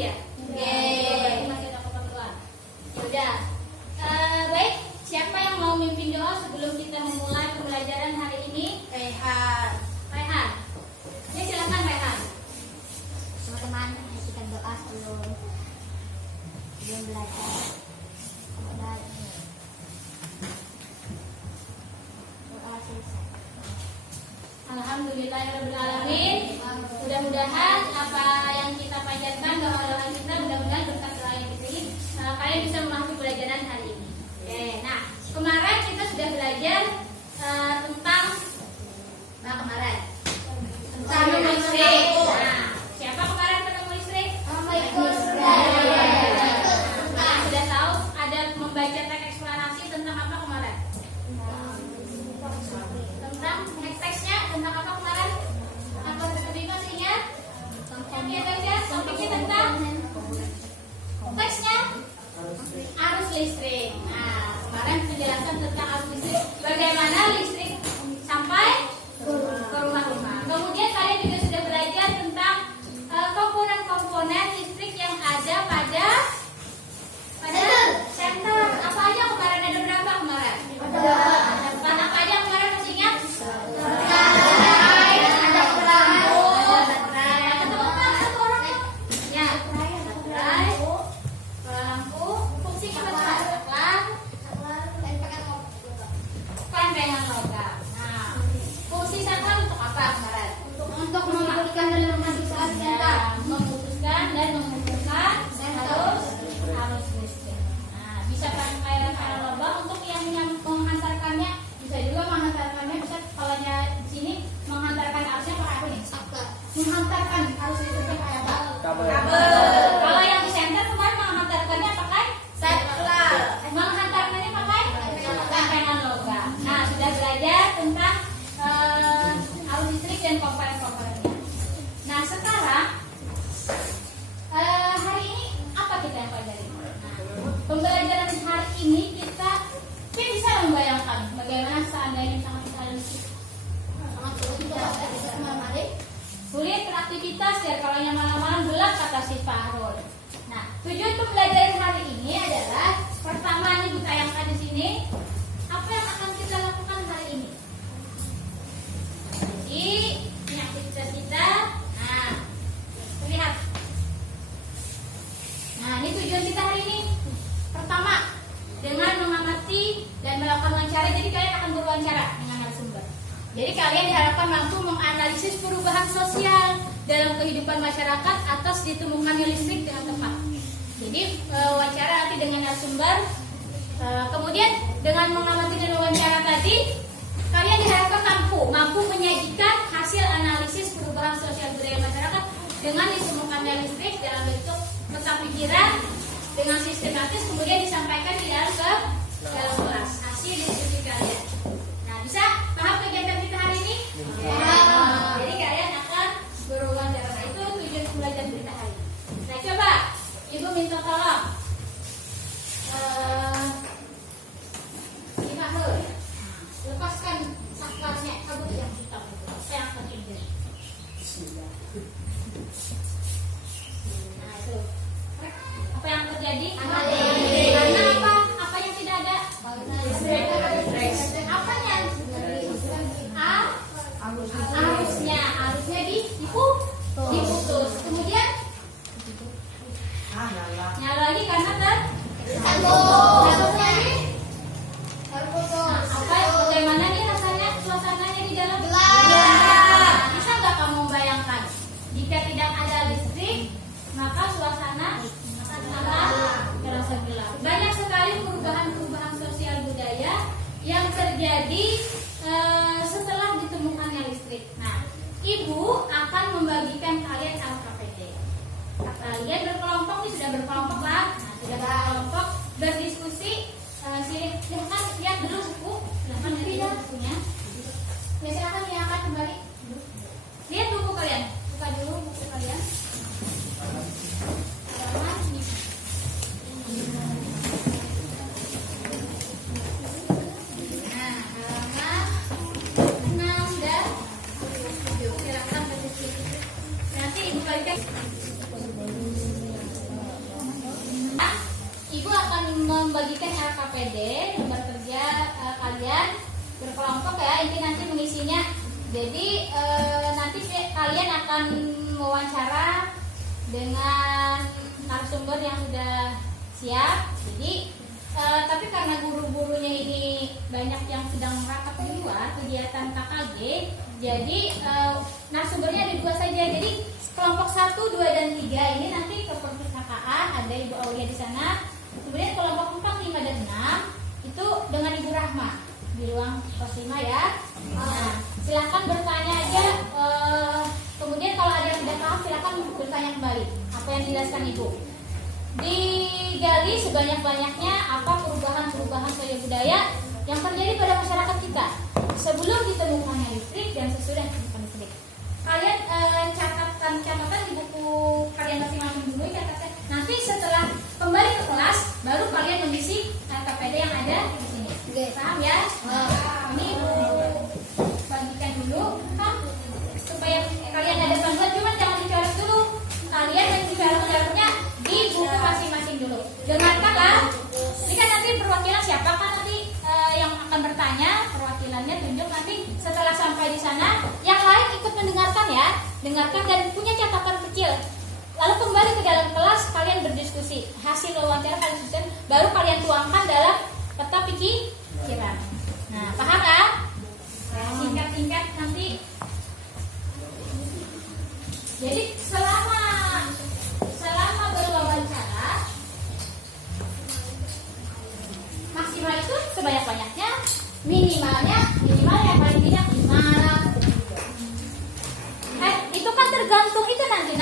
ya? Berarti masih ada keperluan. Ya udah. Baik, siapa yang mau mimpin doa sebelum kita memulai pembelajaran hari ini? Rehan. Rehan. Ya silakan Rehan. Teman-teman, kita doa sebelum belajar. Doa selesai. Alhamdulillahirrahmanirrahim. Mudah-mudahan apa yang kita panjatkan, doa-doa kita mudah-mudahan berkat doa yang kita ini kalian bisa memahami pelajaran hari ini. Oke, nah kemarin kita sudah belajar tentang kemarin tentang listrik. Nah, siapa kemarin penemu listrik? Nah, sudah tahu ada membaca teks eksplanasi tentang apa kemarin? Tentang teksnya tentang apa kemarin? Apa seperti itu masih ingat? Topiknya saja, topiknya tentang teksnya arus listrik. Nah, kemarin penjelasan tentang arus listrik, bagaimana listrik sampai ke rumah-rumah. Kemudian kalian juga sudah belajar tentang komponen-komponen listrik yang ada pada senter. Apa aja kemarin, ada berapa kemarin? Ada apa aja kemarin masih ingat? Memutuskan dan menghubungkan arus listrik. Nah, bisa pakai rangkaian lubang untuk yang menghantarkannya, bisa juga menghantarkannya, bisa kalau di sini menghantarkan arusnya pakai apa nih? Menghantarkan arus listriknya pakai apa? Kabel. Kalau yang di senter kemarin menghantarkannya pakai saklar. Menghantarkannya pakai rangkaian logam. Nah, sudah belajar tentang arus listrik dan komponen-komponennya. Nah, sekarang hari ini apa kita yang pelajari? Pembelajaran hari ini kita bisa membayangkan bagaimana seandainya sangat listrik. Sulit beraktivitas ya kalau yang malam-malam gelap, kata si Fahrul. Nah, tujuan pembelajaran hari ini adalah pertama ini ditayangkan di sini. Apa yang akan kita lakukan hari ini? Jadi ini aktivitas kita. Nah, lihat. Nah, ini tujuan kita hari ini. Pertama, dengan mengamati dan melakukan wawancara. Jadi kalian akan berwawancara dengan narasumber. Jadi kalian diharapkan mampu menganalisis perubahan sosial dalam kehidupan masyarakat atas ditemukannya listrik dengan tepat. Jadi wawancara nanti dengan narasumber. Kemudian dengan mengamati dan wawancara tadi, kalian diharapkan mampu menyajikan hasil analisis perubahan sosial budaya masyarakat dengan ditemukannya listrik dalam bentuk peta pikiran dengan sistematis, kemudian disampaikan di dalam kelas hasil diskusi kalian. Nah, bisa paham kegiatan kita hari ini? Jadi kalian akan berwawancara. Nah, itu tujuan pembelajaran kita hari ini. Nah, coba Ibu minta tolong lepaskan saklarnya, kabut yang hitam itu. Apa yang akan terjadi? Nah, itu apa yang terjadi? Karena apa? Apa yang tidak ada? Apanya? Arusnya diputus. Kemudian nyala lagi karena tersambung lagi. Bagaimana nih rasanya, suasananya di dalam? Gelap. Bisa nggak kamu membayangkan jika tidak ada listrik, maka suasana akan terasa gelap. Banyak sekali perubahan-perubahan sosial budaya yang terjadi setelah ditemukannya listrik. Nah, Ibu akan membagikan kalian LKPD. Kalian berkelompok nih, sudah berkelompok lah. Nah, sudah berkelompok berdiskusi membagikan LKPD, lembar kerja kalian berkelompok ya. Inti nanti mengisinya. Jadi nanti kalian akan mewawancara dengan narasumber yang sudah siap. Jadi tapi karena guru-gurunya ini banyak yang sedang merangkap di luar kegiatan KKG, jadi narasumbernya ada 2 saja. Jadi kelompok 1, 2, dan 3 ini nanti ke perpustakaan, ada Ibu Aulia di sana. Kemudian kelompok 4, 5, dan 6 itu dengan Ibu Rahma di ruang pos 5 ya. Nah, silakan bertanya aja. Kemudian kalau ada yang tidak paham silakan bertanya kembali apa yang dijelaskan Ibu. Digali sebanyak-banyaknya apa perubahan-perubahan sosial budaya yang terjadi pada masyarakat kita sebelum ditemukannya listrik dan sesudah ditemukan listrik. Kalian catatan di buku kalian masing-masing dulu, catatan. Nanti setelah kembali ke kelas baru kalian mengisi LKPD yang ada di sini. Paham ya? Ini bagikan dulu kan supaya kalian ada panduan, cuma jangan dicoret dulu. Kalian mencoret-coretnya di buku masing-masing dulu. Dengarkanlah. Ini kan nanti perwakilan siapa kan nanti yang akan bertanya, perwakilannya tunjuk nanti setelah sampai di sana. Yang lain ikut mendengarkan ya, dengarkan dan punya catatan kecil. Lalu kembali ke dalam kelas kalian berdiskusi. Hasil wawancara kalian susun, baru kalian tuangkan dalam peta pikiran. Nah, paham kan? Singkat-singkat nanti. Jadi selama berwawancara maksimal itu sebanyak-banyaknya, minimal yang paling tidak 5. Itu kan tergantung itu nanti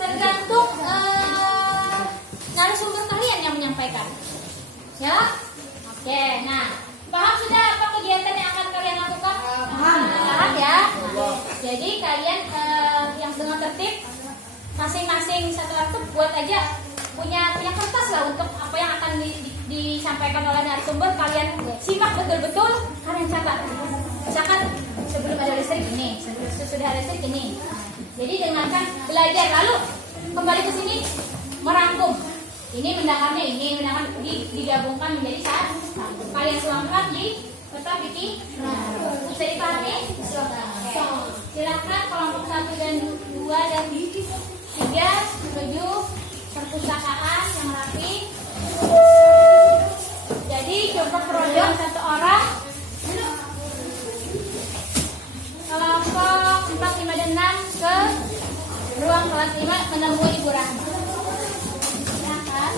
tergantung narasumber kalian yang menyampaikan ya. Oke, nah paham sudah apa kegiatan yang akan kalian lakukan? Paham ya. Jadi kalian yang dengan tertib masing-masing satu laptop buat aja punya kertas lah untuk apa yang akan disampaikan oleh narasumber. Kalian simak betul-betul, kalian catat. Misalkan sebelum ada listrik ini, sesudah ada listrik ini. Jadi dengarkan, belajar, lalu kembali ke sini merangkum. Ini mendengarnya ini digabungkan menjadi satu. Kalian tuangkan di peta pikiran. Bisa dipahami? Silakan kelompok 1 dan 2 dan 3 menuju perpustakaan yang rapi. Jadi coba keroncong 1 orang. Kelompok 4, 5, dan 6 ke ruang kelas 5 menemui Ibu Rahma. Silakan.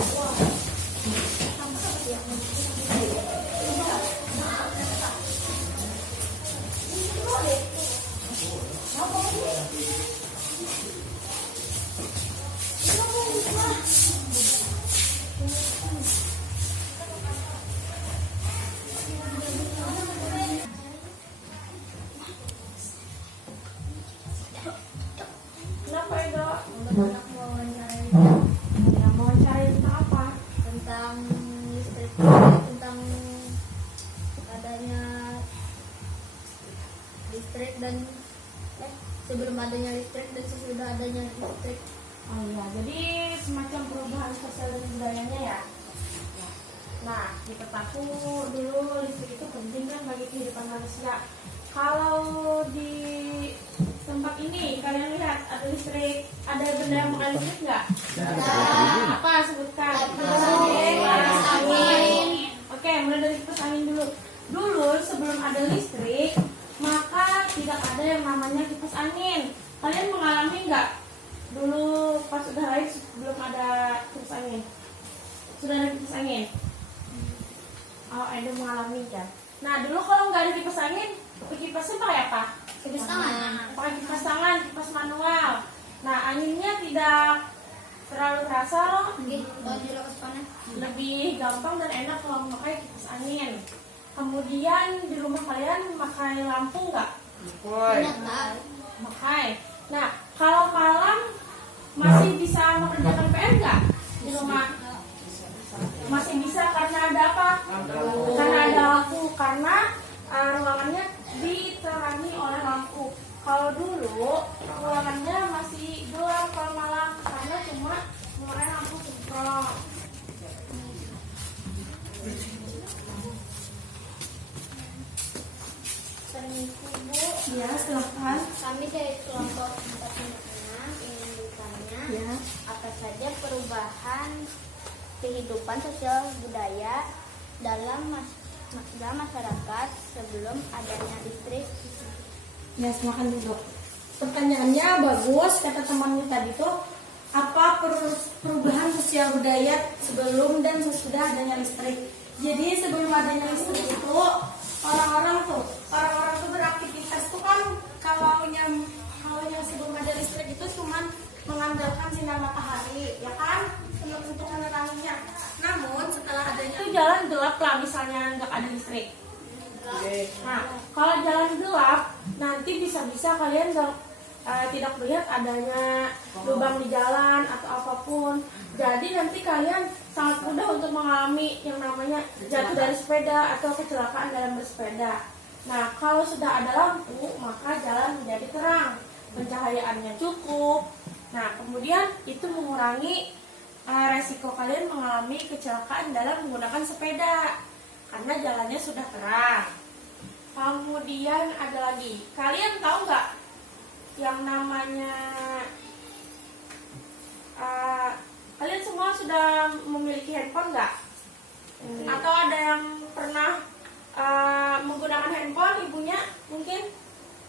Kenapa Edo? Mau cari tentang apa? tentang listrik, tentang adanya listrik dan sebelum adanya listrik dan sesudah adanya listrik. Oh iya, jadi semacam perubahan sosial dan budayanya ya. Nah, di petaku dulu listrik itu penting kan bagi kehidupan manusia. Kalau di tempat ini kalian lihat ada listrik, ada benda yang mengaliri listrik nggak? Apa sebutkan? Kipas angin. Oke, mulai dari kipas angin dulu. Dulu sebelum ada listrik, maka tidak ada yang namanya kipas angin. Kalian mengalami nggak? Dulu pas udah lain sebelum ada kipas angin. Sudah ada kipas angin? Oh, ada mengalami kan? Nah, dulu kalau nggak ada kipas angin, kipasnya pakai apa? Kipas tangan. Pakai kipas tangan, kipas manual. Nah, anginnya tidak terlalu terasa loh. Kalau di lokasi panas. Lebih gampang dan enak kalau memakai kipas angin. Kemudian di rumah kalian memakai lampu nggak? Memakai. Nah, kalau malam masih bisa mengerjakan PR nggak di rumah? Masih bisa karena ada apa? Karena ada lampu. Karena ruangannya diterangi oleh lampu. Kalau dulu ruangannya masih gelap kalau malam karena cuma memakai lampu semprot. Ya, silahkan. Kami dari kelompok 456 ingin bertanya, Ya. apa saja perubahan kehidupan sosial budaya dalam masyarakat sebelum adanya listrik? Ya, silakan duduk. Pertanyaannya bagus, kata temannya tadi tuh, apa perubahan sosial budaya sebelum dan sesudah adanya listrik? Jadi sebelum adanya listrik itu orang-orang tuh beraktivitas tuh kan kalau yang sebelum ada listrik itu cuman mengandalkan sinar matahari, ya kan, untuk meneranginya. Namun setelah adanya itu jalan gelap lah, misalnya nggak ada listrik. Nah, kalau jalan gelap nanti bisa-bisa kalian tidak melihat adanya lubang di jalan atau apapun. Jadi nanti kalian sangat mudah untuk mengalami yang namanya jatuh dari sepeda atau kecelakaan dalam bersepeda. Nah, kalau sudah ada lampu, maka jalan menjadi terang, pencahayaannya cukup. Nah, kemudian itu mengurangi resiko kalian mengalami kecelakaan dalam menggunakan sepeda karena jalannya sudah terang. Kemudian ada lagi, kalian tahu nggak yang namanya kalian semua sudah memiliki handphone nggak? Atau ada yang pernah menggunakan handphone ibunya mungkin?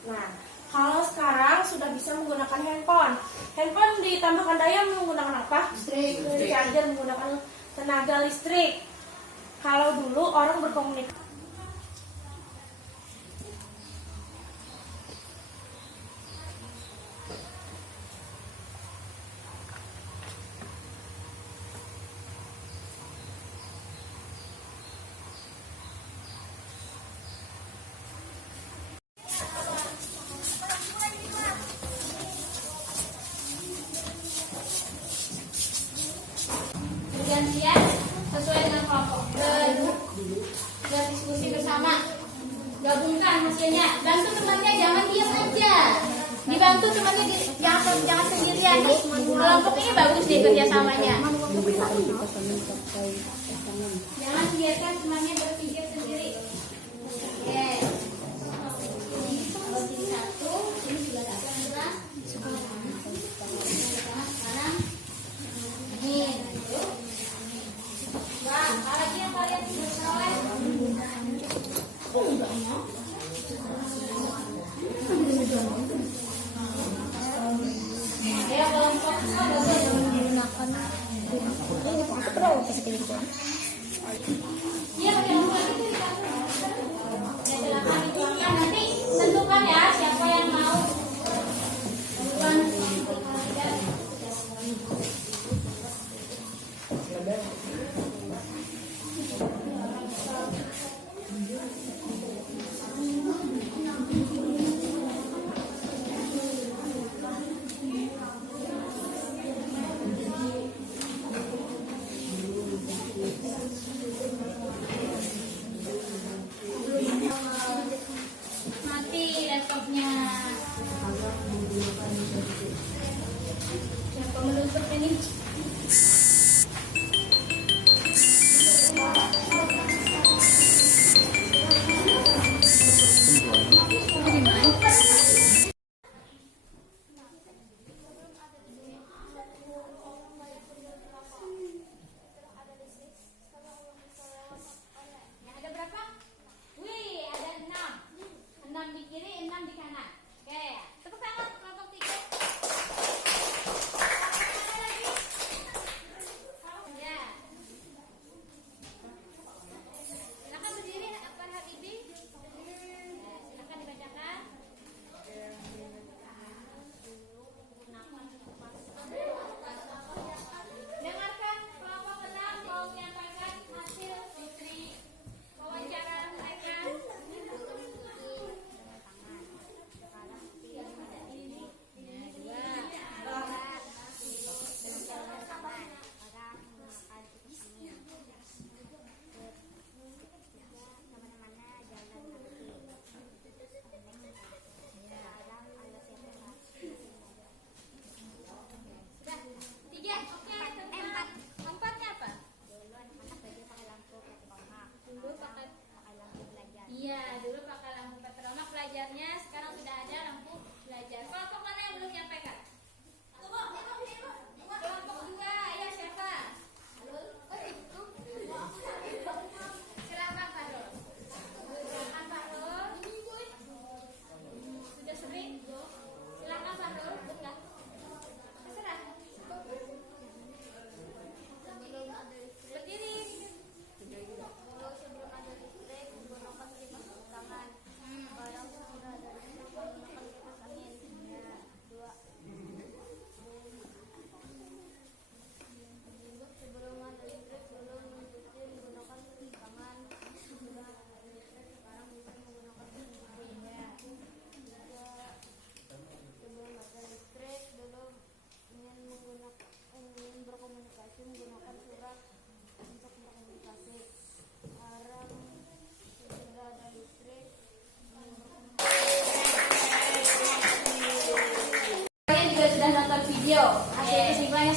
Nah, kalau sekarang sudah bisa menggunakan handphone. Handphone ditambahkan daya menggunakan apa? Listrik. Charger menggunakan tenaga listrik. Kalau dulu orang berkomunikasi Bergantian sesuai dengan kelompok. Berdiskusi bersama. Gabungkan hasilnya. Bantu temannya, jangan diam aja. Dibantu temannya, jangan sendirian nih. Kelompok ini bagus nih kerjasamanya. Jangan biarkan temannya berpikir sendiri. Oke. Ini satu, ini sudah satu. Sekarang ini. Wah, apalagi yang kalian bersoleh? Ya, kelompok iya, pakai nomor itu ya, silakan dituangkan. Nanti tentukan ya siapa yang mau. Tentukan. Mati laptopnya. Siapa menutup ini? Ada berapa? Wih, ada 6. 6 di kiri, 6 di kanan. Oke, tepuk tangan kelompok 3. Ada lagi?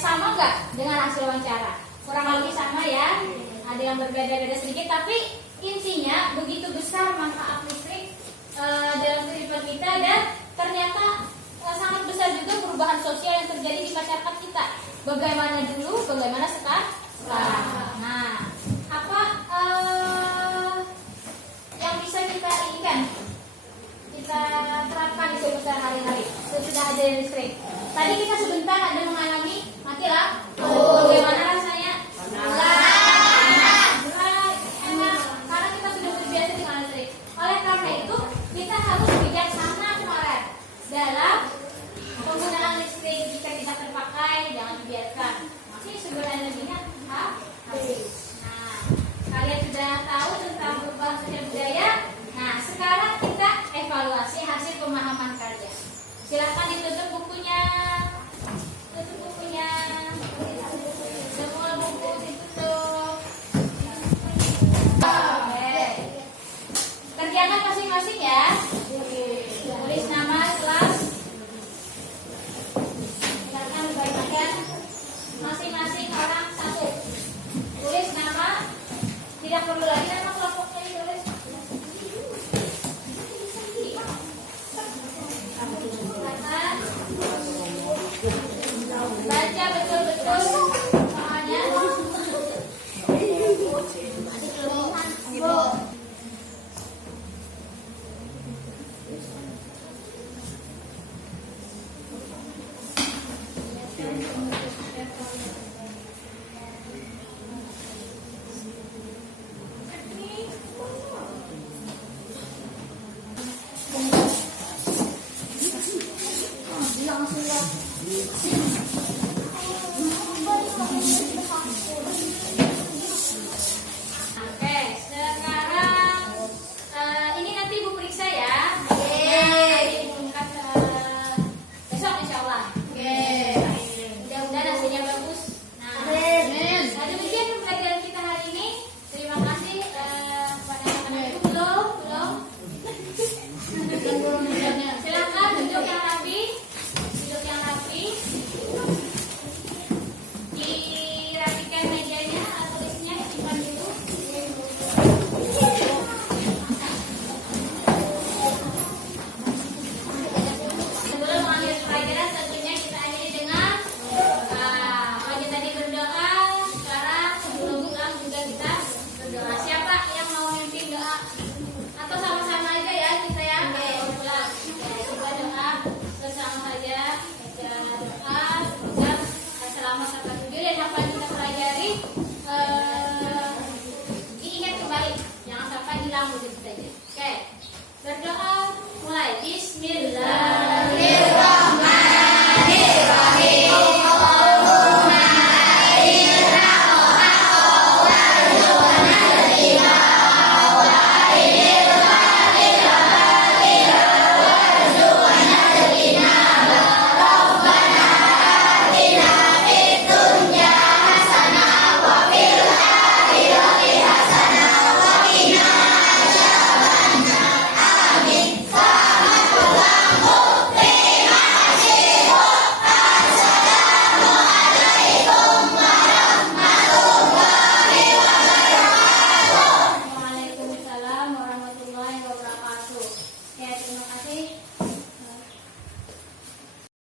sama nggak dengan hasil wawancara? Kurang lebih sama ya, ada yang berbeda-beda sedikit, tapi intinya begitu besar manfaat listrik dalam kehidupan kita, dan ternyata sangat besar juga perubahan sosial yang terjadi di masyarakat kita. Bagaimana dulu, bagaimana sekarang. Nah, apa yang bisa kita inginkan, kita terapkan di sehari-hari sesudah ada listrik? Tadi kita sebentar ada mengalami